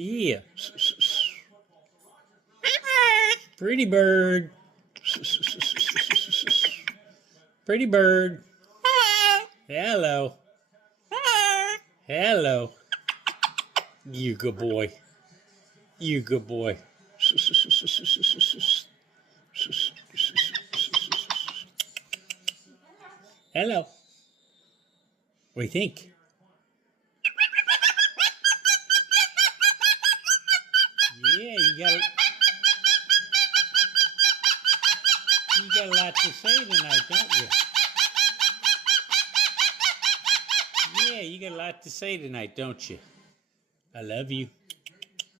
Yeah. Pretty bird. Pretty bird. Hello. Hello. You good boy. You good boy. Hello. What do you think? Yeah, you got a lot to say tonight, don't you? Yeah, you got a lot to say tonight, don't you? I love you.